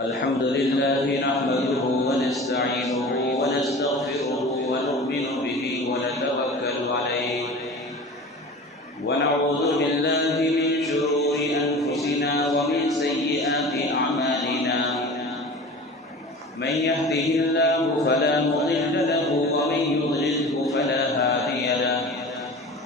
الحمد لله نحمده ونستعينه ونستغفره ونؤمن به ونتوكل عليه ونعوذ بالله من شرور أنفسنا ومن سيئات أعمالنا من يهده الله فلا مضل له ومن يضلله فلا هادي له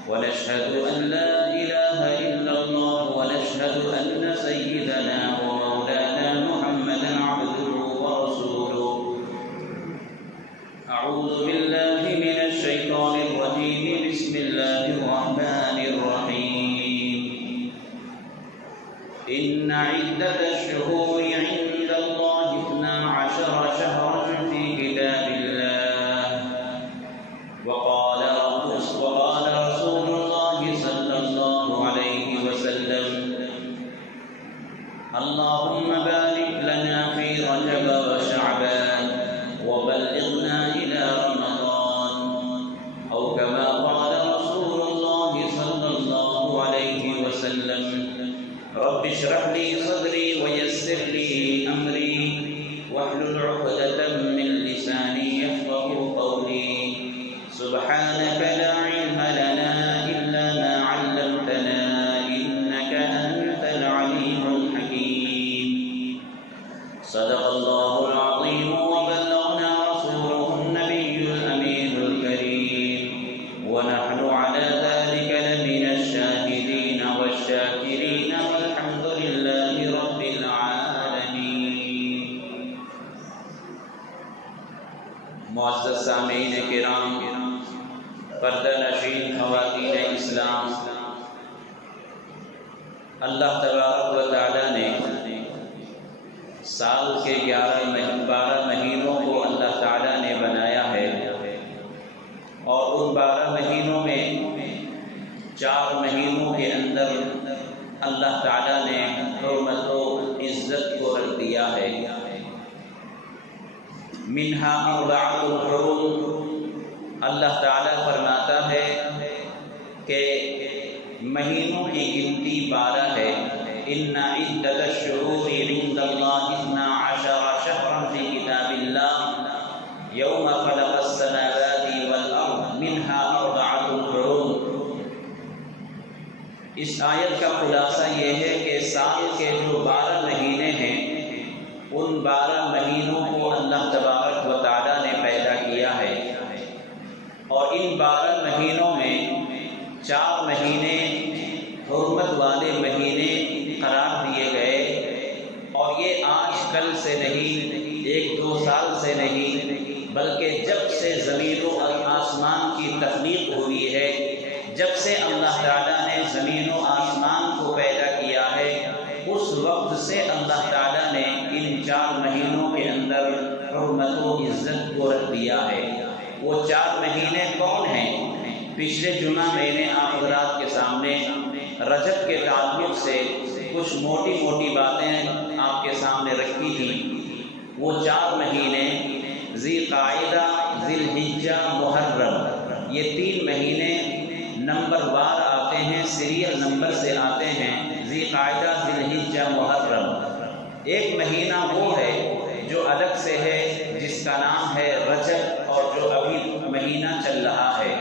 ونشهد أن لا إله إلا الله ونشهد أن سيدنا ومولانا محمدا عبده ورسوله أعوذ بالله من الشيطان الرجيم بسم الله الرحمن الرحيم إن عدة الشهور عند الله 12 شهرا في كتاب الله وقال رسول الله صلى الله عليه وسلم اللهم بارك لنا في رجب وشعبان وبلغنا إلى رمضان أو كما قال رسول الله صلى الله عليه وسلم رب اشرح لي صدري ويسر لي أمري واحلل عقدة من لساني يفقه قولي سبحانك لا علم لنا إلا ما علمتنا إنك أنت العليم الحكيم صدق الله العظيم وبلغنا رسوله النبي الأمين الكريم ونحن على ذلك لمن الشاهدين والشاكرين والحمد لله رب العالمين. معزز سامعین کرام، پردہ نشین خواتین اسلام، اللہ تبارک و تعالی نے سال کے 12 مہینوں کو اللہ تعالی نے بنایا ہے اور ان 12 مہینوں میں 4 مہینوں کے اندر اللہ تعالی نے حرمت و عزت کو رکھ دیا ہے. منہا اربعۃ حرم، اللہ تعالیٰ فرماتا ہے کہ مہینوں کی گنتی 12 ہے. ان عدۃ الشہور عند اللہ 12 شہرا فی کتاب اللہ یوم خلق السماوات والارض منہا اربعۃ حرم. اس آیت کا خلاصہ یہ ہے کہ سال کے جو 12 مہینے ہیں ان 12 مہینوں کو اللہ تبارک و تعالیٰ نے پیدا کیا ہے اور ان 12 مہینوں میں 4 مہینے حرمت والے مہینے قرار دیے گئے. اور یہ آج کل سے نہیں، 1-2 سال سے نہیں، بلکہ جب سے زمین و آسمان کی تخلیق ہوئی ہے، جب سے اللہ تعالیٰ نے زمین و آسمان کو پیدا کیا ہے، اس وقت سے اللہ تعالیٰ نے ان 4 مہینوں کے اندر حرمت و عزت کو رکھ دیا ہے. وہ 4 مہینے کون ہیں؟ پچھلے جمعہ میں نے آپ حضرات کے سامنے رجب کے تعلق سے کچھ موٹی باتیں آپ کے سامنے رکھی تھیں. وہ 4 مہینے ذی قعدہ، ذی الحجہ، محرم، یہ 3 مہینے نمبر وار آتے ہیں، سیریل نمبر سے آتے ہیں. ذی قعدہ، ذی الحجہ، محرم. ایک مہینہ وہ ہے جو الگ سے ہے جس کا نام ہے رجب اور جو ابھی مہینہ چل رہا ہے.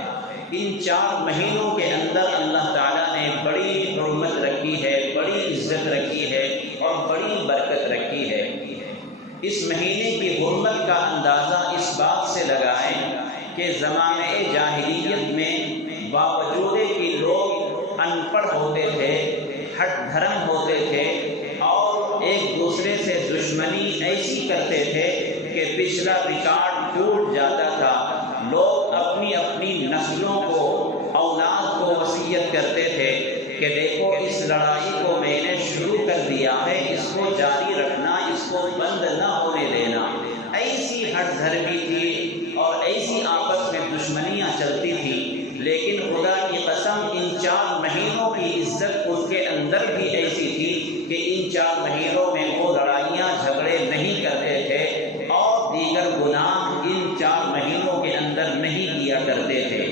ان 4 مہینوں کے اندر اللہ تعالیٰ نے بڑی حرمت رکھی ہے، بڑی عزت رکھی ہے اور بڑی برکت رکھی ہے. اس مہینے کی حرمت کا اندازہ اس بات سے لگائیں کہ زمانے جاہلیت میں باوجود کہ لوگ ان پڑھ ہوتے تھے، ہٹ دھرم ہوتے تھے اور ایک دوسرے سے دشمنی ایسی کرتے تھے کہ پچھلا ریکارڈ ٹوٹ جاتا تھا. لوگ اپنی نسلوں کو، اولاد کو وصیت کرتے تھے کہ دیکھو اس لڑائی کو میں نے شروع کر دیا ہے، اس کو جاری رکھنا، اس کو بند نہ ہونے دینا. ایسی ہٹ دھرمی تھی اور ایسی آپس میں دشمنیاں چلتی تھی. لیکن خدا کی قسم ان 4 مہینوں کی عزت ان کے اندر بھی ایسی تھی کہ ان 4 مہینوں میں وہ لڑائیاں جھگڑے نہیں کرتے تھے اور دیگر گناہ ان 4 مہینوں کے اندر نہیں کیا کرتے تھے.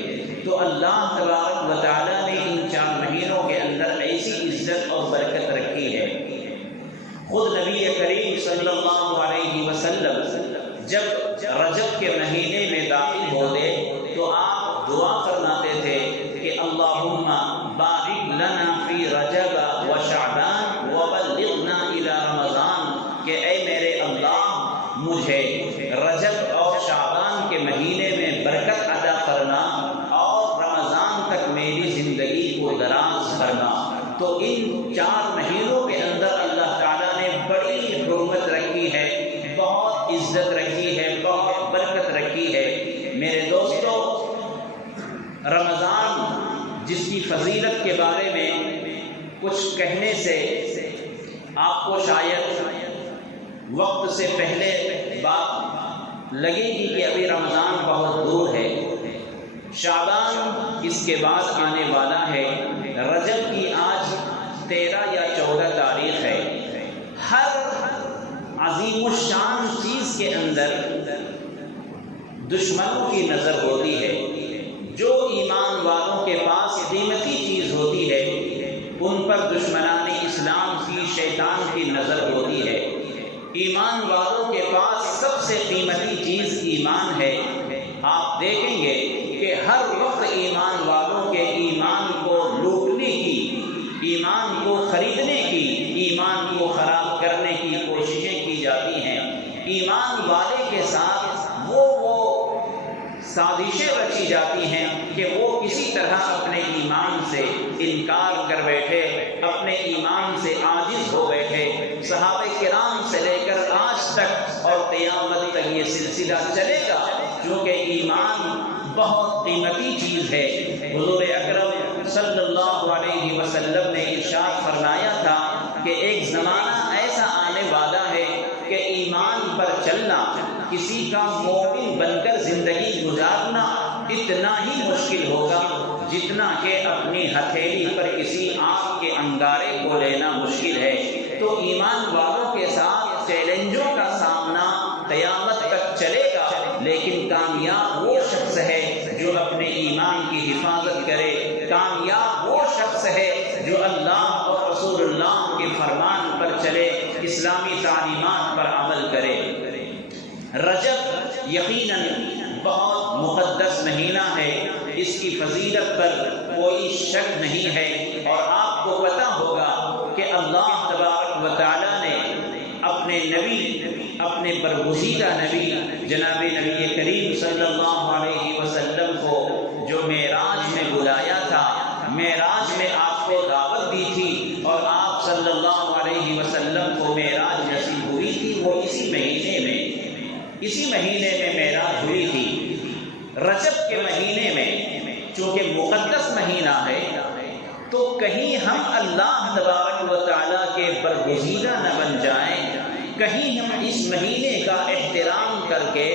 تو اللہ تبارک و تعالیٰ نے ان 4 مہینوں کے اندر ایسی عزت اور برکت رکھی ہے. صلی اللہ علیہ وسلم جب رجب کے مہینے میں داخل ہوتے تو آپ دعا فرماتے تھے کہ اللہم بارک لنا فی رجب و شعبان وبلغنا الی رمضان، کہ اے میرے اللہ مجھے رجب اور شعبان کے مہینے میں برکت عطا کرنا اور رمضان تک میری زندگی کو دراز کرنا۔ تو ان 4 مہینوں کے اندر اللہ تعالیٰ نے بڑی حرمت رکھی ہے، بہت عزت رکھی ہے، بہت برکت رکھی ہے۔ میرے دوستو، رمضان جس کی فضیلت کے بارے میں کچھ کہنے سے آپ کو شاید وقت سے پہلے بات لگے گی کہ ابھی رمضان بہت دور ہے، شعبان اس کے بعد آنے والا ہے، رجب کی آج 13 یا 14 تاریخ ہے۔ ہر عظیم الشان چیز کے اندر دشمنوں کی نظر ہوتی ہے، جو ایمان والوں کے پاس قیمتی چیز ہوتی ہے ان پر دشمنان اسلام کی، شیطان کی نظر ہوتی ہے۔ ایمان والوں کے پاس سب سے قیمتی چیز ایمان ہے۔ آپ دیکھیں گے کہ ہر وقت ایمان والوں کے ایمان کو لوٹنے کی، ایمان کو خریدنے کی، ایمان کو خراب کرنے کی کوششیں کی جاتی ہیں۔ ایمان والے کے ساتھ وہ سازشیں رچی جاتی ہیں کہ وہ کسی طرح اپنے ایمان سے انکار کر بیٹھے، اپنے ایمان سے عاجز ہو بیٹھے۔ صحابہ کرام سے لے کر آج تک اور قیامت تک یہ سلسلہ چلے گا، کیونکہ ایمان بہت قیمتی چیز ہے۔ حضور اکرم صلی اللہ علیہ وسلم نے ارشاد فرمایا تھا کہ ایک زمانہ ایسا آنے والا ہے کہ ایمان پر چلنا، کسی کا مومن بن کر زندگی گزارنا اتنا ہی مشکل ہوگا جتنا کہ اپنی ہتھیلی پر کسی آگ کے انگارے کو لینا مشکل ہے۔ تو ایمان والوں کے ساتھ چیلنجوں کا سامنا قیامت تک چلے گا، لیکن کامیاب وہ شخص ہے جو اپنے ایمان کی حفاظت کرے، کامیاب وہ شخص ہے جو اللہ اور رسول اللہ کے فرمان پر چلے، اسلامی تعلیمات پر عمل کرے۔ رجب یقیناً بہت مقدس مہینہ ہے، اس کی فضیلت پر کوئی شک نہیں ہے، اور آپ کو پتہ ہوگا کہ اللہ تبارک و تعالیٰ نے اپنے نبی، اپنے برگزیدہ نبی جناب نبی کریم صلی اللہ علیہ وسلم کو جو معراج میں بلایا تھا، معراج میں آپ کو دعوت دی تھی اور آپ صلی اللہ علیہ وسلم کو معراج نصیب ہوئی تھی، وہ اسی مہینے میں معراج ہوئی تھی۔ رجب کے مہینے میں چونکہ مقدس مہینہ ہے تو کہیں ہم اللہ تبارک و تعالیٰ کے برگزیدہ نہ بن جائیں، کہیں ہم اس مہینے کا احترام کر کے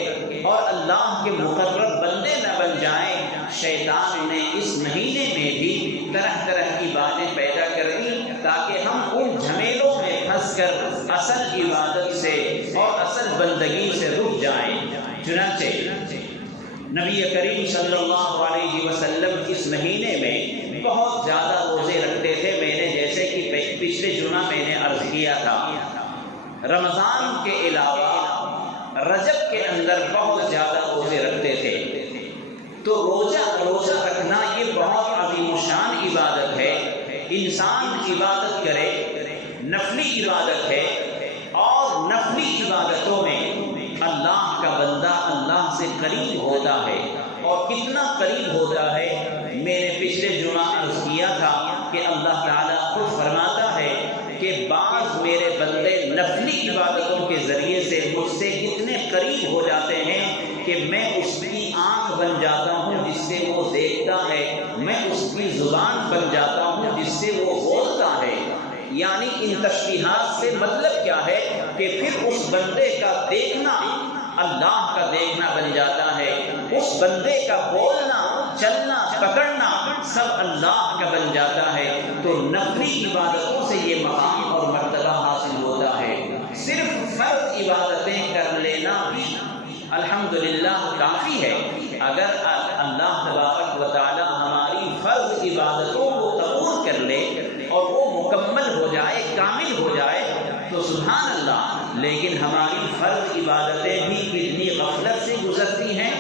اور اللہ کے مقرب بندے نہ بن جائیں۔ شیطان نے اس مہینے میں بھی طرح طرح کی باتیں پیدا کر دی تاکہ ہم ان جھمیلوں میں پھنس کر اصل عبادت سے اور اصل بندگی سے رک جائیں۔ چنانچہ نبی کریم صلی اللہ علیہ وسلم اس مہینے میں بہت زیادہ روزے رکھتے تھے۔ میں نے جیسے کہ پچھلے جمعہ میں نے عرض کیا تھا، رمضان کے علاوہ رجب کے اندر بہت زیادہ روزے رکھتے تھے۔ تو روزہ رکھنا یہ بہت عظیم الشان عبادت ہے۔ انسان عبادت کرے، نفلی عبادت ہے، اور نفلی عبادتوں میں اللہ کا بندہ اللہ سے قریب ہوتا ہے، اور کتنا قریب ہوتا ہے۔ میں نے پچھلے جمعہ عرض کیا تھا کہ اللہ تعالیٰ خود فرماتا ہے کہ بعض میرے بندے نفلی عبادتوں کے ذریعے سے مجھ سے اتنے قریب ہو جاتے ہیں کہ میں اس کی آنکھ بن جاتا ہوں جس سے وہ دیکھتا ہے، میں اس کی زبان بن جاتا ہوں جس سے وہ بولتا ہے۔ یعنی ان تشبیہات سے مطلب کیا ہے کہ پھر اس بندے کا دیکھنا اللہ کا دیکھنا بن جاتا ہے، اس بندے کا بولنا، چلنا، پکڑنا سب اللہ کا بن جاتا ہے۔ تو نفلی عبادتوں سے یہ مقام اور مرتبہ حاصل ہوتا ہے۔ صرف فرض عبادتیں کر لینا بھی الحمدللہ کافی ہے۔ اگر اللہ تبارک و تعالی ہماری فرض عبادتوں کو قبول کر لے اور وہ مکمل ہو جائے، کامل ہو جائے، تو تو سبحان اللہ، لیکن ہماری فرض عبادتیں بھی کتنی غفلت سے گزرتی ہیں۔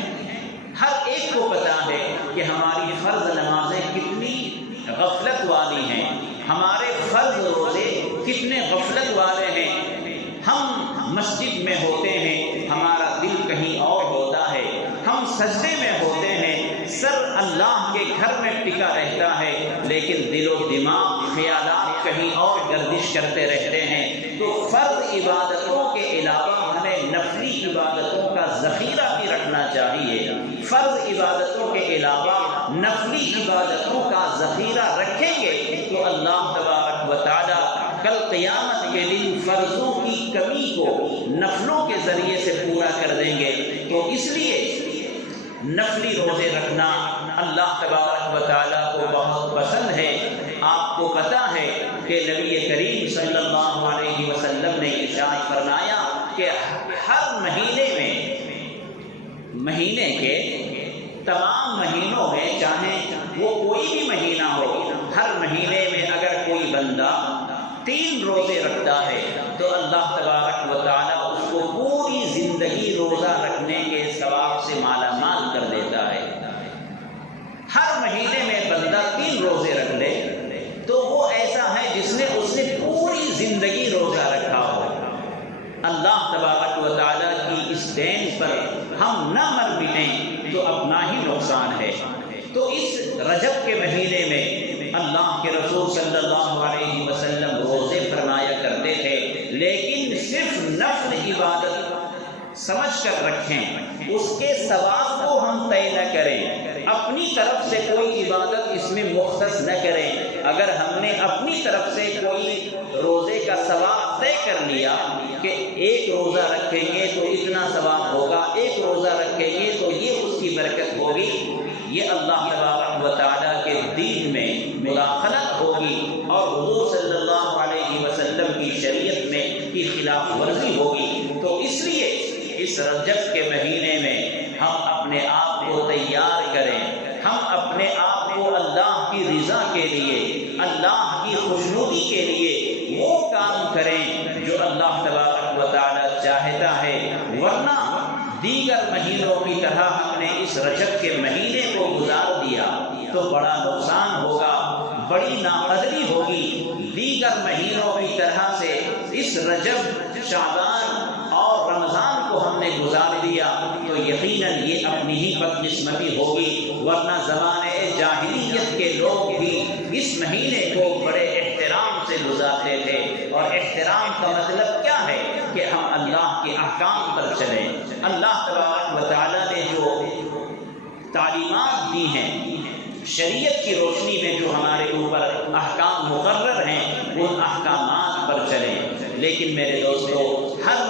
ہر ایک کو پتہ ہے کہ ہماری فرض نمازیں کتنی غفلت والی ہیں، ہمارے فرض روزے کتنے غفلت والے ہیں۔ ہم مسجد میں ہوتے ہیں، ہمارا دل کہیں اور ہوتا ہے، ہم سجدے میں ہوتے ہیں، سر اللہ کے گھر میں ٹکا رہتا ہے، لیکن دل و دماغ خیالات کہیں اور گردش کرتے رہتے ہیں۔ تو فرض عبادتوں کے علاوہ ہمیں نفلی عبادتوں کا ذخیرہ بھی رکھنا چاہیے۔ فرض عبادتوں کے علاوہ نفلی عبادتوں کا ذخیرہ رکھیں گے تو اللہ تبارک و تعالی کل قیامت کے دن فرضوں کی کمی کو نفلوں کے ذریعے سے پورا کر دیں گے۔ تو اس لیے نفلی روزے رکھنا اللہ تبارک و تعالیٰ کو بہت پسند ہے۔ آپ کو پتہ ہے کہ نبی کریم صلی اللہ علیہ وسلم نے ارشاد فرمایا کہ ہر مہینے کے تمام مہینوں میں، چاہے وہ کوئی بھی مہینہ ہو، ہر مہینے میں اگر کوئی بندہ 3 روزے رکھتا ہے تو اللہ تبارک و تعالیٰ اس کو پوری زندگی روزہ رکھنے کے ثواب سے مالا مال کر دیتا ہے۔ ہر مہینے میں بندہ 3 روزے رکھ لے تو وہ ایسا ہے جس نے پوری زندگی روزہ رکھا ہو۔ اللہ تبارک و تعالیٰ کی اس دین پر ہم نہ مر مٹیں تو اپنا ہی نقصان ہے۔ تو اس رجب کے مہینے میں اللہ کے رسول صلی اللہ علیہ وسلم روزے فرمایا کرتے تھے، لیکن صرف نفل عبادت سمجھ کر رکھیں، اس کے ثواب کو ہم طے نہ کریں، اپنی طرف سے کوئی عبادت اس میں مختص نہ کریں۔ اگر ہم نے اپنی طرف سے کوئی روزے کا ثواب طے کر لیا کہ 1 روزہ رکھیں گے تو اتنا ثواب ہوگا، 1 روزہ رکھیں گے تو یہ اس کی برکت ہوگی، یہ اللہ تبارک و تعالیٰ کے دین میں مداخلت ہوگی اور حضور صلی اللہ علیہ وسلم کی شریعت میں کی خلاف ورزی ہوگی۔ تو اس لیے اس رجب کے مہینے میں ہم اپنے آپ کو تیار کریں، ہم اپنے آپ کو اللہ کی رضا کے لیے، اللہ کی خوشنودی کے لیے وہ کام کریں جو اللہ تبارک و تعالیٰ چاہتا ہے، ورنہ دیگر مہینوں کی طرح ہم نے اس رجب کے مہینے کو گزار دیا تو بڑا نقصان ہوگا، بڑی ناقدری ہوگی۔ دیگر مہینوں کی طرح سے اس رجب، شعبان اور رمضان کو ہم نے گزار دیا تو یقیناً یہ اپنی ہی بدقسمتی ہوگی، ورنہ زمانے جاہلیت کے لوگ بھی اس مہینے کو بڑے احترام سے گزارتے تھے، اور احترام کا مطلب کیا ہے کہ ہم اللہ کے احکام پر چلیں۔ اللہ تبارک و تعالیٰ نے جو تعلیمات دی ہیں، شریعت کی روشنی میں جو ہمارے اوپر احکام مقرر ہیں، ان احکامات پر چلیں۔ لیکن میرے دوستو، ہر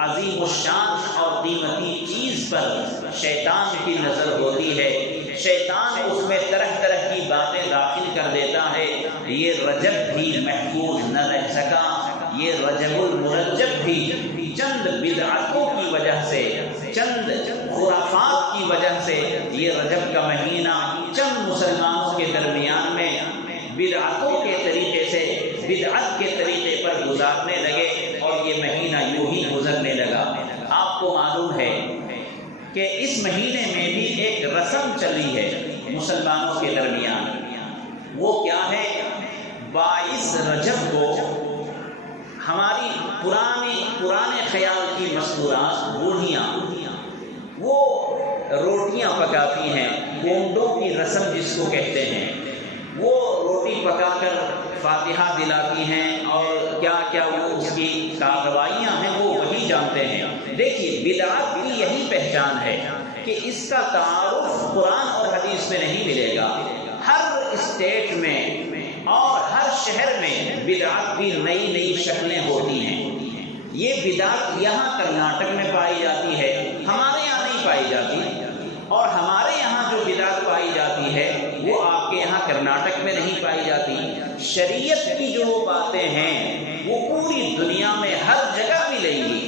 عظیم الشان اور قیمتی چیز پر شیطان کی نظر ہوتی ہے، شیطان اس میں طرح طرح کی باتیں داخل کر دیتا ہے۔ یہ رجب بھی محفوظ نہ رہ سکا، یہ رجب المرجب بھی چند بدعتوں کی وجہ سے، چند خرافات کی وجہ سے یہ رجب کا مہینہ چند مسلمانوں کے درمیان میں بدعتوں کے طریقے سے، بدعت کے طریقے پر گزارنے لگے اور یہ مہینہ یوں ہی گزرنے لگا۔ آپ کو معلوم ہے کہ اس مہینے میں بھی ایک رسم چلی ہے مسلمانوں کے درمیان، وہ کیا ہے؟ 22 رجب کو ہماری پرانے خیال کی مستورات بوڑھیاں وہ روٹیاں پکاتی ہیں، کونڈوں کی رسم جس کو کہتے ہیں، وہ روٹی پکا کر فاتحہ دلاتی ہیں اور کیا کیا وہ اس کی کارروائیاں ہیں وہ وہی جانتے ہیں۔ دیکھیے، بدعت کی یہی پہچان ہے کہ اس کا تعارف قرآن اور حدیث میں نہیں ملے گا۔ ہر اسٹیٹ میں اور ہر شہر میں بدعت کی نئی شکلیں ہوتی ہیں۔ یہ بدعت یہاں کرناٹک میں پائی جاتی ہے، ہمارے یہاں نہیں پائی جاتی، اور ہمارے یہاں جو بدعت پائی جاتی ہے وہ آپ کے یہاں کرناٹک میں نہیں پائی جاتی۔ شریعت کی جو باتیں ہیں وہ پوری دنیا میں ہر جگہ ملیں گی۔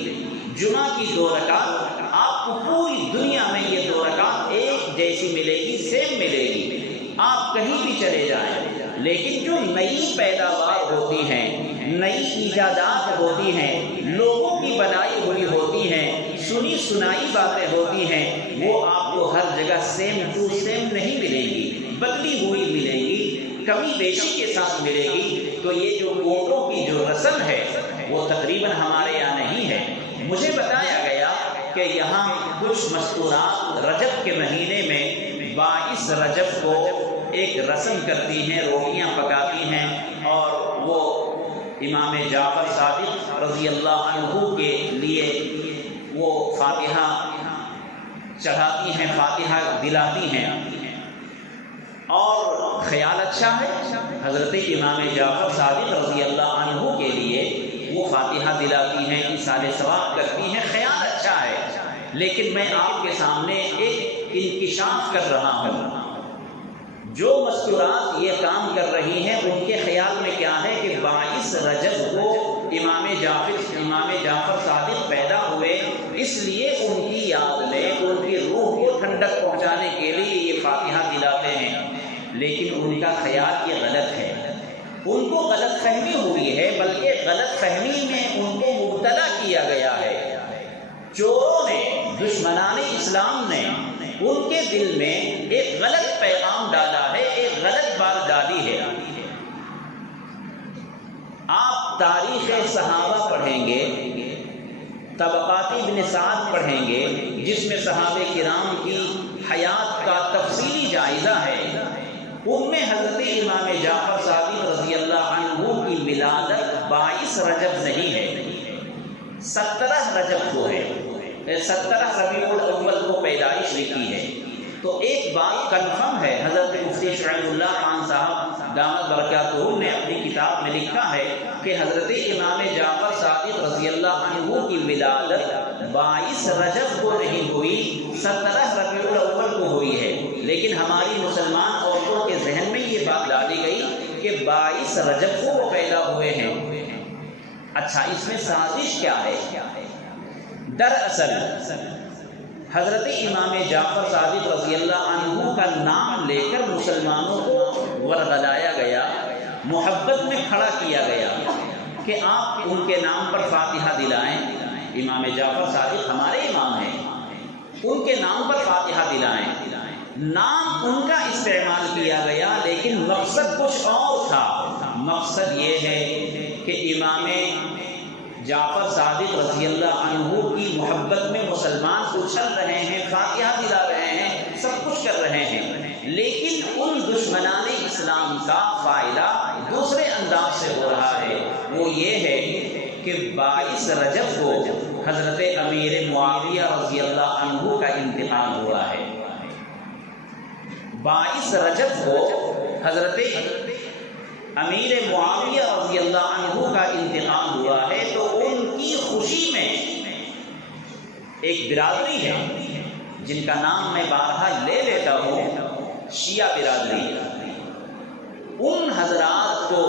جمعہ کی 2 رکعت آپ کو پوری دنیا میں یہ 2 رکعت ایک جیسی ملے گی، سیم ملے گی، آپ کہیں بھی چلے جائیں۔ لیکن جو نئی پیداوار ہوتی ہیں، نئی ایجادات ہوتی ہیں، لوگوں کی بنائی ہوئی ہوتی ہیں، سنی سنائی باتیں ہوتی ہیں، وہ آپ کو ہر جگہ سیم ٹو سیم نہیں ملے گی، بدلی ہوئی ملے گی، کمی بیشی کے ساتھ ملے گی۔ تو یہ جو کوٹوں کی جو رسم ہے وہ تقریباً ہمارے یہاں نہیں ہے۔ مجھے بتایا گیا کہ یہاں کچھ مستورات رجب کے مہینے میں 22 رجب کو ایک رسم کرتی ہیں، روٹیاں پکاتی ہیں اور وہ امام جعفر صادق رضی اللہ عنہ کے لیے وہ فاتحہ چڑھاتی ہیں، فاتحہ دلاتی ہیں، اور خیال اچھا ہے حضرت امام جعفر صادق رضی اللہ عنہ کے لیے وہ فاتحہ دلاتی ہیں، ایصال ثواب کرتی ہیں، خیال اچھا ہے۔ لیکن میں آپ کے سامنے ایک انکشاف کر رہا ہوں، جو مستورات یہ کام کر رہی ہیں ان کے خیال میں کیا ہے کہ 22 رجب کو امام جعفر صادق پیدا ہوئے، اس لیے ان کی یاد میں ان کی روح کو ٹھنڈک پہنچانے کے لیے یہ فاتحہ دلاتے ہیں۔ لیکن ان کا خیال یہ غلط ہے، ان کو غلط فہمی ہوئی ہے، بلکہ غلط فہمی میں ان کو مبتلا کیا گیا ہے۔ چوروں نے، دشمنان اسلام نے ان کے دل میں ایک غلط پیغام ڈالا ہے، ایک غلط بات ڈالی ہے۔ آپ تاریخ صحابہ پڑھیں گے، طبقات ابن سعد پڑھیں گے، جس میں صحابہ کرام کی حیات کا تفصیلی جائزہ ہے، ان میں حضرت امام جعفر صادق رضی اللہ عنہ کی ولادت 22 رجب نہیں ہے، 17 رجب کو ہے، 17 ربیع الاول کو پیدائش لکھی ہے۔ تو ایک بات کنفرم ہے، حضرت مفتی شعیب اللہ خان صاحب دامت برکاتہ نے اپنی کتاب میں لکھا ہے کہ حضرت امام جعفر صادق رضی اللہ عنہ کی ولادت 22 رجب کو نہیں ہوئی، 17 ربیع الاول کو ہوئی ہے۔ لیکن ہماری مسلمان عورتوں کے ذہن میں یہ بات ڈالی گئی کہ 22 رجب کو وہ پیدا ہوئے ہیں۔ اچھا، اس میں سازش کیا ہے؟ دراصل حضرت امام جعفر صادق رضی اللہ عنہ کا نام لے کر مسلمانوں کو ورغلایا گیا، محبت میں کھڑا کیا گیا کہ آپ ان کے نام پر فاتحہ دلائیں۔ امام جعفر صادق ہمارے امام ہیں، ان کے نام پر فاتحہ دلائیں۔ نام ان کا استعمال کیا گیا، لیکن مقصد کچھ اور تھا۔ مقصد یہ ہے کہ امام جعفر صادق رضی اللہ عنہ کی محبت میں مسلمان اچھل رہے ہیں، فاتحہ دلا رہے ہیں، سب کچھ کر رہے ہیں، لیکن ان دشمنان اسلام کا فائدہ دوسرے انداز سے ہو رہا ہے۔ وہ یہ ہے کہ 22 رجب کو حضرت امیر معاویہ رضی اللہ عنہ کا انتقال ہوا ہے۔ 22 رجب کو حضرت امیر معاویہ رضی اللہ عنہ کا انتقال ہوا ہے، تو ان کی خوشی میں ایک برادری ہے جن کا نام میں بارہا لے لیتا ہوں، شیعہ برادری۔ ان حضرات کو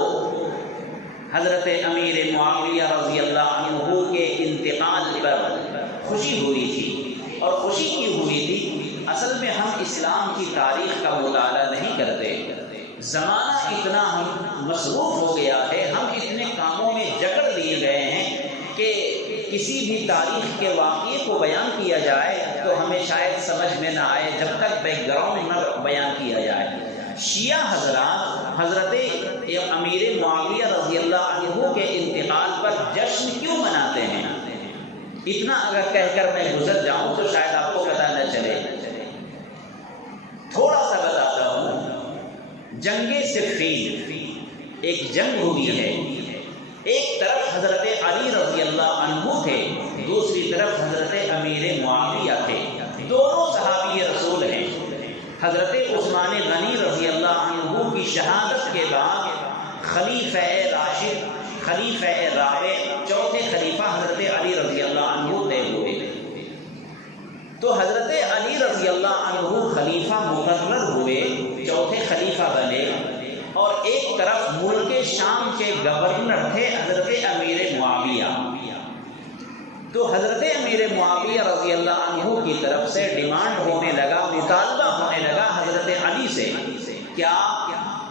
حضرت امیر معاویہ رضی اللہ عنہ کے انتقال پر خوشی ہوئی تھی، اور خوشی کی ہوئی تھی، اصل میں ہم اسلام کی تاریخ کا مطالعہ نہیں کرتے۔ زمانہ اتنا ہم مصروف ہو گیا ہے، ہم اتنے کاموں میں جکڑ لیے گئے ہیں کہ کسی بھی تاریخ کے واقعے کو بیان کیا جائے تو ہمیں شاید سمجھ میں نہ آئے جب تک بیک گراؤنڈ نہ بیان کیا جائے۔ شیعہ حضرات حضرت امیر معاویہ رضی اللہ عنہ کے انتقال پر جشن کیوں مناتے ہیں؟ اتنا اگر کہہ کر میں گزر جاؤں تو شاید آپ کو پتہ نہ چلے، تھوڑا سا بتاتا ہوں۔ جنگ صفین ایک جنگ ہوئی ہے، ایک طرف حضرت علی رضی اللہ عنہ تھے، دوسری طرف حضرت امیر معاویہ تھے، دونوں صحابی رسول ہیں۔ حضرت عثمان غنی رضی اللہ عنہ کی شہادت کے بعد خلیفہ راشد، خلیفہ رابع، چوتھے خلیفہ حضرت علی رضی اللہ عنہ طے ہوئے۔ تو حضرت علی رضی اللہ عنہ خلیفہ مقرر ہوئے، چوتھے خلیفہ بنے، اور ایک طرف ملک شام کے گورنر تھے حضرت امیر معاویہ۔ تو حضرت امیر معاویہ رضی اللہ عنہ کی طرف سے ڈیمانڈ ہونے لگا، مطالبہ ہونے لگا حضرت علی سے، کیا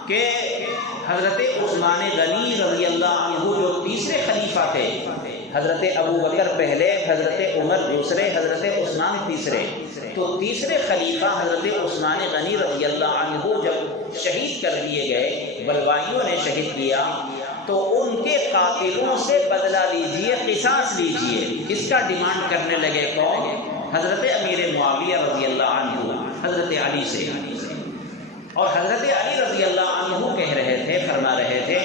کہ حضرت عثمان غنی رضی اللہ عنہ جو تھے، حضرت ابو بکر پہلے، حضرت عمر دوسرے، حضرت عثمان تیسرے۔ تو تیسرے خلیفہ حضرت عثمان غنی رضی اللہ عنہ جب شہید کر دیے گئے، بلوائیوں نے شہید کیا، تو ان کے قاتلوں سے بدلہ لیجئے، قصاص لیجئے۔ کس کا ڈیمانڈ کرنے لگے؟ کون؟ حضرت امیر معاویہ رضی اللہ عنہ، حضرت علی سے۔ اور حضرت علی رضی اللہ عنہ کہہ رہے تھے، فرما رہے تھے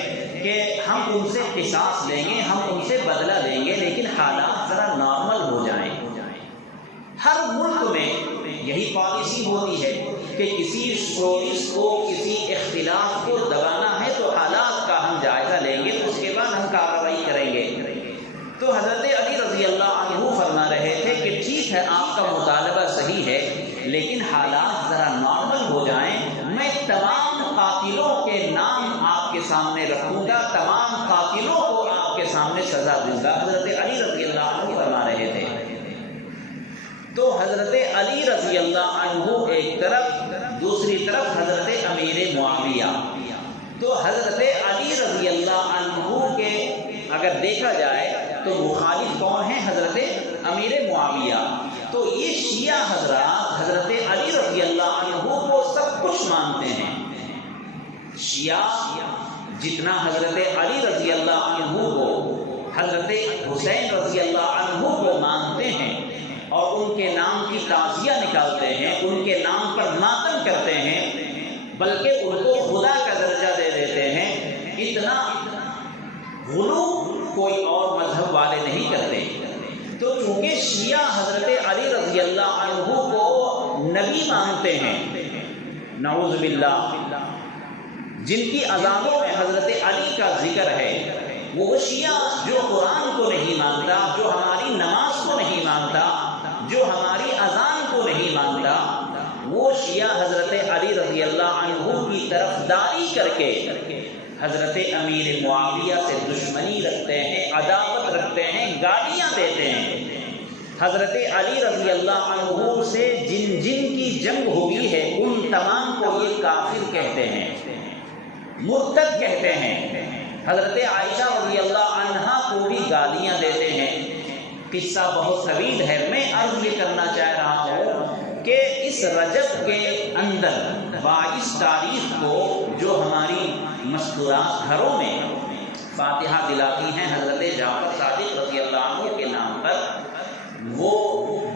کہ ہم ان سے قصاص لیں گے، ہم ان سے بدلہ لیں گے، لیکن حالات ذرا نارمل ہو جائیں۔ ہر ملک میں یہی پالیسی ہوتی ہے کہ کسی شورش کو، کسی اختلاف کو دبانا ہے تو حالات کا ہم جائزہ لیں گے، اس کے بعد ہم کارروائی کریں گے۔ تو حضرت علی رضی اللہ عنہ فرما رہے تھے کہ ٹھیک ہے، آپ کا مطالبہ صحیح ہے، لیکن حالات ذرا نارمل ہو جائیں، میں تمام قاتلوں کے نام آپ کے سامنے رکھوں گا، تمام قاتلوں کو آپ کے سامنے سزا دوں گا۔ حضرت علی رضی اللہ عنہ فرما رہے تھے۔ تو حضرت علی رضی اللہ عنہ ایک طرف، دوسری طرف حضرت امیر معاویہ۔ تو حضرت علی رضی اللہ عنہ کے اگر دیکھا جائے تو مخالف کون ہیں؟ حضرت امیر معاویہ۔ تو یہ شیعہ حضرات حضرت علی رضی اللہ عنہ کو سب کچھ مانتے ہیں۔ شیعہ جتنا حضرت علی رضی اللہ عنہ کو، حضرت حسین رضی اللہ عنہ کو مانتے ہیں اور ان کے نام کی تعزیہ نکالتے ہیں، ان کے نام پر ماتم کرتے ہیں، بلکہ ان کو خدا کا درجہ دے دیتے ہیں، اتنا غلو کوئی اور مذہب والے نہیں کرتے۔ تو چونکہ شیعہ حضرت علی رضی اللہ عنہ کو نبی مانتے ہیں، نعوذ باللہ، جن کی اذانوں میں حضرت علی کا ذکر ہے، وہ شیعہ جو قرآن کو نہیں مانتا، جو ہماری نماز کو نہیں مانتا، جو ہماری اذان کو نہیں مانتا، وہ شیعہ حضرت علی رضی اللہ عنہ کی طرفداری کر کے حضرت امیر معاویہ سے دشمنی رکھتے ہیں، عداوت رکھتے ہیں، گالیاں دیتے ہیں۔ حضرت علی رضی اللہ عنہ سے جن جن کی جنگ ہوئی ہے، ان تمام کو یہ کافر کہتے ہیں، مرتد کہتے ہیں۔ حضرت عائشہ رضی اللہ عنہا کو بھی گالیاں دیتے ہیں۔ قصہ بہت طویل ہے، میں عرض یہ کرنا چاہ رہا ہوں کہ اس رجب کے اندر 22 تاریخ کو جو ہماری مستورات گھروں میں فاتحہ دلاتی ہیں حضرت جعفر صادق رضی اللہ عنہ کے نام پر، وہ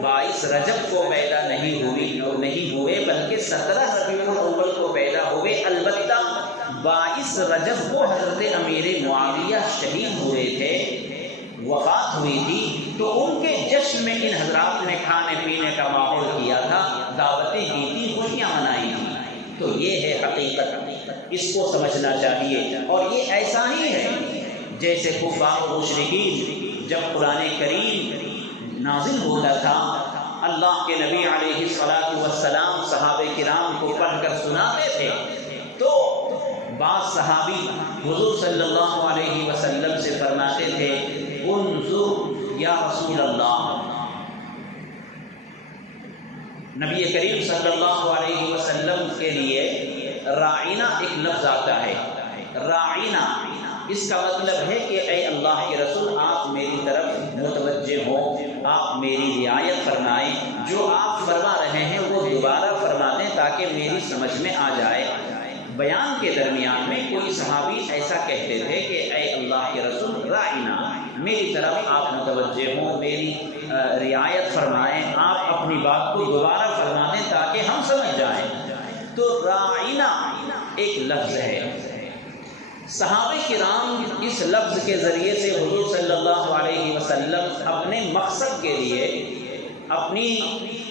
22 رجب کو پیدا نہیں ہوئے بلکہ 17 ربیع الاول کو پیدا ہوئے۔ البتہ 22 رجب کو حضرت امیر معاویہ شہید ہوئے تھے، وفات ہوئی تھی، تو ان کے جشن میں ان حضرات نے کھانے پینے کا ماحول کیا تھا، دعوتیں کی تھی، خوشیاں منائی تھی۔ تو یہ ہے حقیقت، اس کو سمجھنا چاہیے۔ اور یہ ایسا ہی ہے جیسے کفار و مشرکین جب قرآن کریم نازل ہوتا تھا، اللہ کے نبی علیہ الصلاۃ والسلام صحابہ کرام کو پڑھ کر سناتے تھے، تو بعض صحابی حضور صلی اللہ علیہ وسلم سے فرماتے تھے، انظر یا رسول اللہ۔ نبی کریم صلی اللہ علیہ وسلم کے لیے راعینا ایک لفظ آتا ہے، راعینا، اس کا مطلب ہے کہ اے اللہ کے رسول، آپ میری طرف متوجہ ہوں، آپ میری رعایت فرمائیں، جو آپ فرما رہے ہیں وہ دوبارہ فرما دیں تاکہ میری سمجھ میں آ جائے۔ بیان کے درمیان میں کوئی صحابی ایسا کہتے تھے کہ اے اللہ کے رسول، راعینا، میری طرف آپ متوجہ ہوں، میری رعایت فرمائیں، آپ اپنی بات کو دوبارہ فرما دیں تاکہ ہم سمجھ جائیں۔ تو راعینا ایک لفظ ہے۔ صحابہ کرام اس لفظ کے ذریعے سے حضور صلی اللہ علیہ وسلم اپنے مقصد کے لیے، اپنی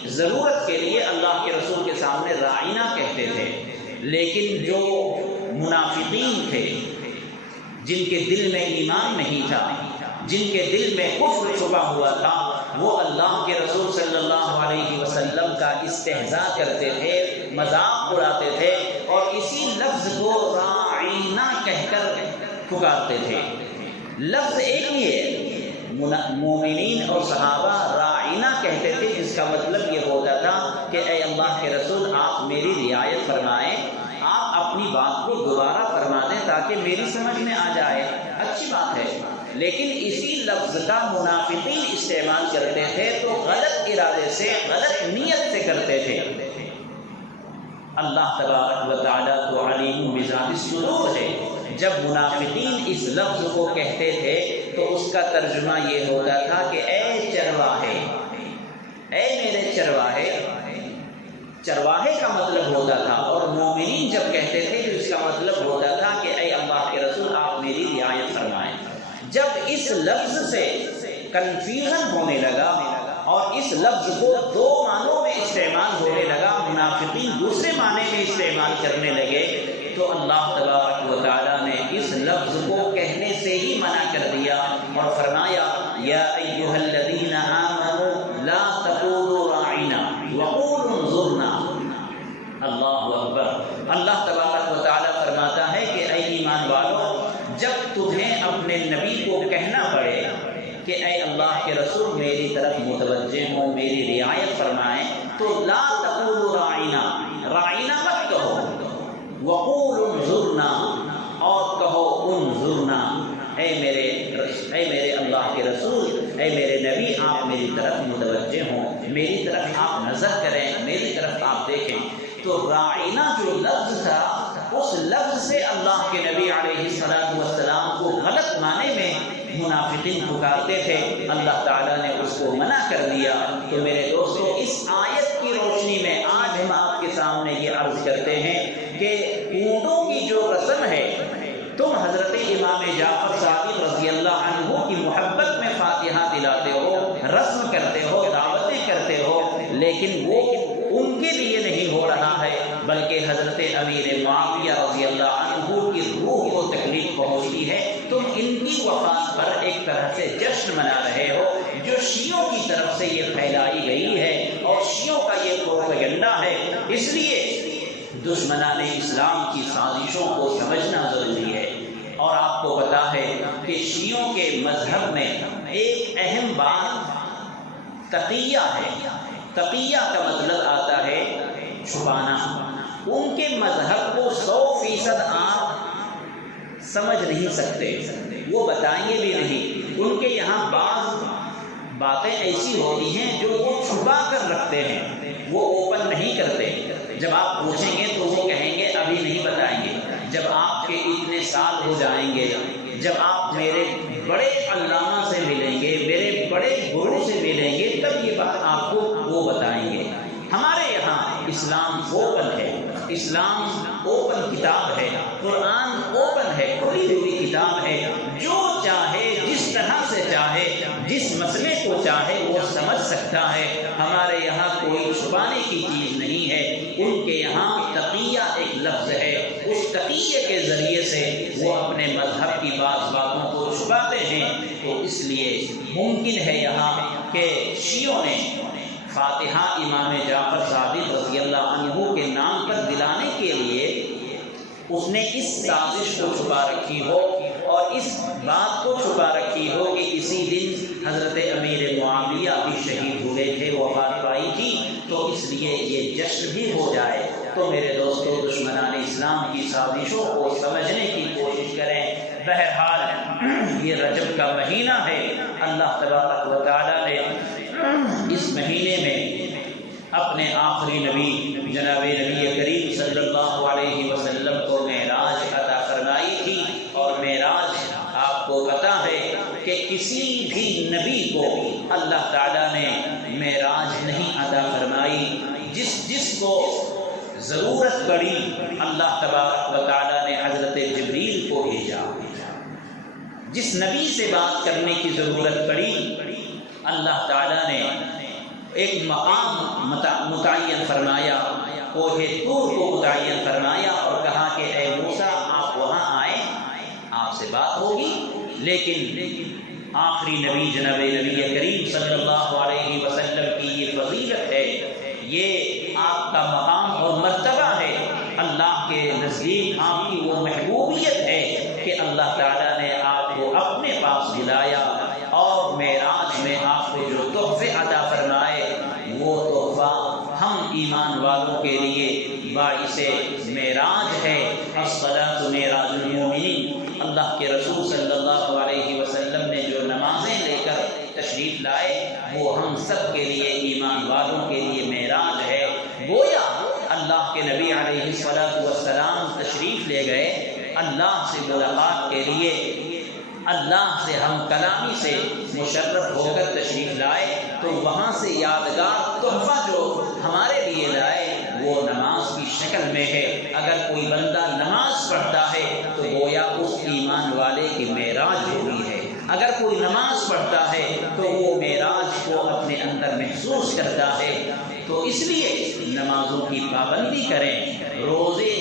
ضرورت کے لیے اللہ کے رسول کے سامنے راعینا کہتے تھے۔ لیکن جو منافقین تھے، جن کے دل میں ایمان نہیں تھا، جن کے دل میں کفر چھپا ہوا تھا، وہ اللہ کے رسول صلی اللہ علیہ وسلم کا استہزاء کرتے تھے، مذاق اڑاتے تھے، اور اسی لفظ کو راعینا کہہ کر پکارتے تھے۔ لفظ ایک ہی ہے، مومنین اور صحابہ راعینا کہتے تھے، جس کا مطلب یہ ہوتا تھا کہ اے اللہ کے رسول، آپ میری رعایت فرمائیں، آپ اپنی بات کو دوبارہ فرما دیں تاکہ میری سمجھ میں آ جائے۔ اچھی بات ہے، لیکن اسی لفظ کا منافقین استعمال کرتے تھے تو غلط ارادے سے، غلط نیت سے کرتے تھے۔ اللہ تبارک و تعالیٰ تو علیم بذات الصدور ہے۔ جب منافقین اس لفظ کو کہتے تھے تو اس کا ترجمہ یہ ہوتا تھا کہ اے چرواہے، اے میرے چرواہے، چرواہے کا مطلب ہوتا تھا، اور مومنین جب کہتے تھے تو اس کا مطلب ہوتا تھا کہ اے اللہ کے رسول آپ میری رعایت فرمائیں۔ جب اس لفظ سے کنفیوژن ہونے لگا اور اس لفظ کو دو معنوں میں استعمال ہونے لگا، منافقین دوسرے معنی میں استعمال کرنے لگے، تو اللہ تبارک و تعالیٰ نے اس لفظ کو کہنے سے ہی منع کر دیا اور فرمایا یا ایھا الذین آمنوا لا تقولوا راعنا وقولوا انظرنا۔ اللہ اکبر۔ اللہ تبارک و تعالیٰ فرماتا ہے کہ اے ایمان والو، جب تمہیں اپنے نبی کو کہنا پڑے کہ اے اللہ کے رسول میری طرف متوجہ ہوں، میری رعایت فرمائیں، تو لا تقولوا راعنا، راعنا مت کہو، وقولوا انظرنا، اور کہو انظرنا، اے میرے اللہ کے رسول، اے میرے نبی آپ میری طرف متوجہ ہوں، میری طرف آپ نظر کریں، میری طرف آپ دیکھیں۔ تو راعنا جو لفظ تھا، اس لفظ سے اللہ کے نبی علیہ السلام کو غلط معنی میں منافقین پکارتے تھے، اللہ تعالیٰ نے اس کو منع کر دیا۔ تو میرے دوستو، اس آیت کی روشنی میں آج ہم آپ کے سامنے یہ عرض کرتے ہیں کہ اونٹوں کی جو رسم ہے، تم حضرت امام جعفر صادق رضی اللہ عنہ کی محبت میں فاتحہ دلاتے ہو، رسم کرتے ہو، دعوتیں کرتے ہو، لیکن وہ ان کے لیے نہیں ہو رہا ہے، بلکہ حضرت امیر معاویہ رضی اللہ عنہ کی روح کو تکلیف پہنچتی ہے۔ تم ان کی وفات پر ایک طرح سے جشن منا رہے ہو، جو شیعوں کی طرف سے یہ پھیلائی گئی ہے اور شیعوں کا یہ پروپیگنڈا ہے۔ اس لیے دشمنان اسلام کی سازشوں کو سمجھنا ضروری ہے۔ اور آپ کو پتا ہے کہ شیعوں کے مذہب میں ایک اہم بات تقیہ ہے۔ تقیہ کا مطلب آتا ہے چھپانا۔ ان کے مذہب کو 100% آپ سمجھ نہیں سکتے، وہ بتائیں گے بھی نہیں۔ ان کے یہاں بعض باتیں ایسی ہوتی ہیں جو وہ چھپا کر رکھتے ہیں، وہ اوپن نہیں کرتے۔ جب آپ پوچھیں گے تو وہ کہیں گے ابھی نہیں بتائیں گے، جب آپ کے اتنے سال ہو جائیں گے، جب آپ میرے بڑے علامہ سے ملیں گے، میرے بڑے گرو سے ملیں گے، تب یہ بات آپ کو وہ بتائیں گے۔ ہمارے یہاں اسلام اوپن ہے، اسلام اوپن کتاب ہے، قرآن اوپن ہے، کھلی ہوئی کتاب ہے۔ جو چاہے جس طرح سے چاہے، جس مسئلے کو چاہے وہ سمجھ سکتا ہے۔ ہمارے یہاں کوئی چھپانے کی چیز نہیں ہے۔ ان کے یہاں تقیہ ایک لفظ ہے، اس تقیہ کے ذریعے سے وہ اپنے مذہب کی بعض باتوں کو چھپاتے ہیں۔ تو اس لیے ممکن ہے یہاں کہ شیعوں نے فاتحہ امام جعفر صادق رضی اللہ عنہ کے نام پر دلانے کے لیے اس نے اس سازش کو چھپا رکھی ہو اور اس بات کو چھپا رکھی ہو کہ اسی دن حضرت امیر معاویہ بھی شہید ہوئے تھے، وفات پائی تھی، تو اس لیے یہ جشن بھی ہو جائے۔ تو میرے دوستو، دشمنان اسلام کی سازشوں کو سمجھنے کی کوشش کریں۔ بہرحال یہ رجب کا مہینہ ہے، اللہ تبارک و تعالیٰ نے اس مہینے میں اپنے آخری نبی جناب نبی کریم صلی اللہ علیہ وسلم کو معراج عطا فرمائی تھی، اور معراج آپ کو پتہ ہے کہ کسی بھی نبی کو اللہ تعالیٰ نے معراج نہیں عطا فرمائی۔ جس کو ضرورت پڑی اللہ تبارک و تعالیٰ نے حضرت جبریل کو بھیجا۔ جس نبی سے بات کرنے کی ضرورت پڑی اللہ تعالیٰ نے ایک مقام متعین فرمایا، کوہ طور کو متعین فرمایا اور کہا کہ اے موسیٰ آپ وہاں آئیں، آپ سے بات ہوگی۔ لیکن آخری نبی جناب نبی کریم صلی اللہ علیہ وسلم کی یہ فضیلت ہے، یہ آپ کا مقام اور مرتبہ ہے، اللہ کے نزدیک آپ کی وہ محبوبیت ہے کہ اللہ تعالیٰ نے آپ کو اپنے پاس بلایا اور معراج میں آپ کو جو تحفے عطا فرمائے وہ تحفہ ہم ایمان والوں کے لیے باعث معراج ہے۔ الصلاۃ معراج المومنین، اللہ کے رسول صلی اللہ علیہ وسلم تشریف لائے وہ ہم سب کے لیے ایمان والوں کے لیے معراج ہے۔ گویا اللہ کے نبی علیہ السلام تشریف لے گئے اللہ سے ملاقات کے لیے، اللہ سے ہم کلامی سے مشرف ہو کر تشریف لائے، تو وہاں سے یادگار تحفہ جو ہمارے لیے لائے وہ نماز کی شکل میں ہے۔ اگر کوئی بندہ نماز پڑھتا ہے تو گویا اس ایمان والے کی معراج ہوئی ہے۔ اگر کوئی نماز پڑھتا ہے تو وہ معراج کو اپنے اندر محسوس کرتا ہے۔ تو اس لیے نمازوں کی پابندی کریں۔ روزے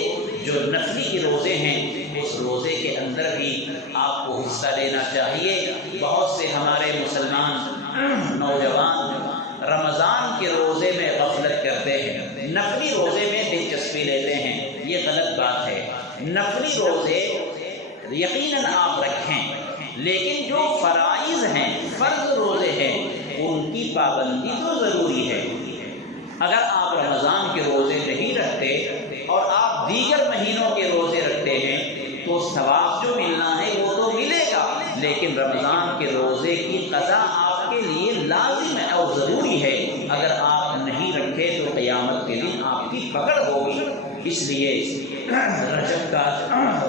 جو نفلی روزے ہیں اس روزے کے اندر بھی آپ کو حصہ لینا چاہیے۔ بہت سے ہمارے مسلمان نوجوان رمضان کے روزے میں غفلت کرتے ہیں، نفلی روزے میں دلچسپی لیتے ہیں، یہ غلط بات ہے۔ نفلی روزے یقیناً آپ رکھیں، لیکن جو فرائض ہیں، فرض روزے ہیں، ان کی پابندی تو ضروری ہے۔ اگر آپ رمضان کے روزے نہیں رکھتے اور آپ دیگر مہینوں کے روزے رکھتے ہیں تو ثواب جو ملنا ہے وہ تو ملے گا، لیکن رمضان کے روزے کی قضا آپ کے لیے لازم ہے اور ضروری ہے۔ اگر آپ نہیں رکھے تو قیامت کے دن آپ کی پکڑ ہوگی۔ اس لیے رجب کا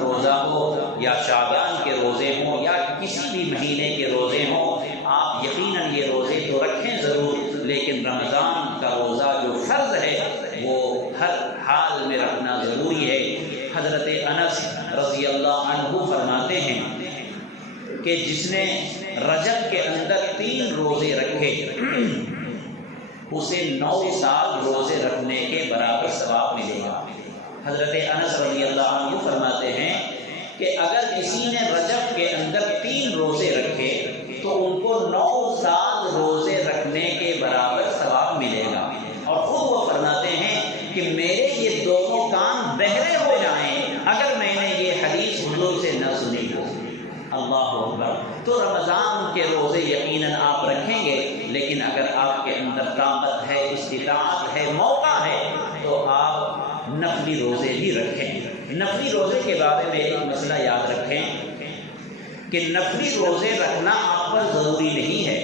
روزہ ہو یا شعبان کے روزے ہوں یا کسی بھی مہینے کے روزے ہوں، آپ یقیناً یہ روزے تو رکھیں ضرور، لیکن رمضان کا روزہ جو فرض ہے وہ ہر حال میں رکھنا ضروری ہے۔ حضرت انس رضی اللہ عنہ فرماتے ہیں کہ جس نے رجب کے اندر 3 روزے رکھے اسے 9 سال روزے رکھنے کے برابر ثواب ملے گا۔ حضرت انس رضی اللہ عنہ فرماتے ہیں کہ اگر کسی نے رجب کے اندر 3 روزے رکھے تو ان کو 9 سال روزے رکھنے کے برابر ثواب ملے گا۔ اور خود وہ فرماتے ہیں کہ میرے یہ دونوں کان بہرے ہو جائیں اگر میں نے یہ حدیث حضور سے نہ سنی ہو۔ اللہ اکبر۔ تو رمضان کے روزے یقیناً آپ رکھیں گے، لیکن اگر آپ کے اندر طاقت ہے، استطاعت ہے، موقع ہے تو آپ نفلی روزے بھی رکھیں۔ نفلی روزے کے بارے میں ایک مسئلہ یاد رکھیں کہ نفلی روزے رکھنا آپ پر ضروری نہیں ہے،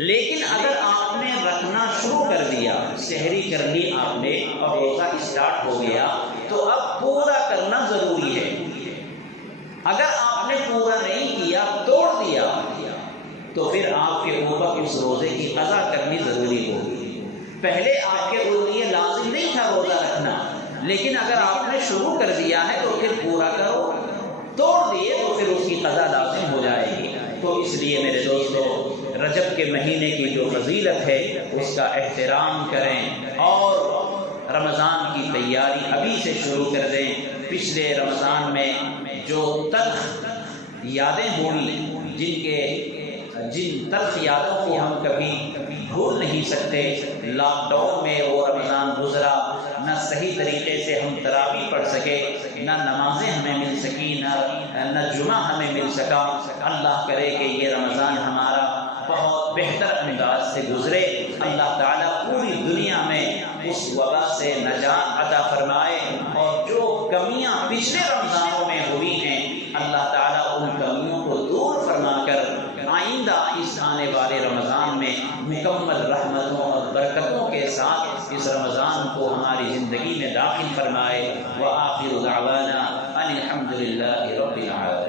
لیکن اگر آپ نے رکھنا شروع کر دیا، سحری کر لی آپ نے اور روزہ اسٹارٹ ہو گیا تو اب پورا کرنا ضروری ہے۔ اگر آپ نے پورا نہیں کیا، توڑ دیا، تو پھر آپ کے اوپر اس روزے کی قضا کرنی ضروری ہوگی۔ پہلے آپ کے لیے لازم نہیں تھا روزہ رکھنا، لیکن اگر آپ نے شروع کر دیا ہے تو پھر پورا کرو، توڑ دیے تو پھر اس کی قضا لازم ہو جائے گی۔ تو اس لیے میرے دوستو، رجب کے مہینے کی جو فضیلت ہے اس کا احترام کریں اور رمضان کی تیاری ابھی سے شروع کر دیں۔ پچھلے رمضان میں جو تلخ یادیں ہوئی، جن تلخ یادوں کو ہم کبھی بھول نہیں سکتے، لاک ڈاؤن میں وہ رمضان گزرا، نہ صحیح طریقے سے ہم تراویح پڑھ سکے، نہ نمازیں ہمیں مل سکی، نہ جمعہ ہمیں مل سکا۔ اللہ کرے کہ یہ رمضان ہمارا بہت بہتر انداز سے گزرے۔ اللہ تعالیٰ پوری دنیا میں اس وبا سے نجات عطا فرمائے، اور جو کمیاں پچھلے رمضانوں میں ہوئی ہیں اللہ تعالیٰ ان کمیوں کو دور فرما کر آئندہ اس آنے والے رمضان میں مکمل رحمتوں اور برکتوں کے ساتھ اس رمضان کو ہماری زندگی میں داخل فرمائے۔ وآخر دعوانا ان الحمد للہ رب العالمین۔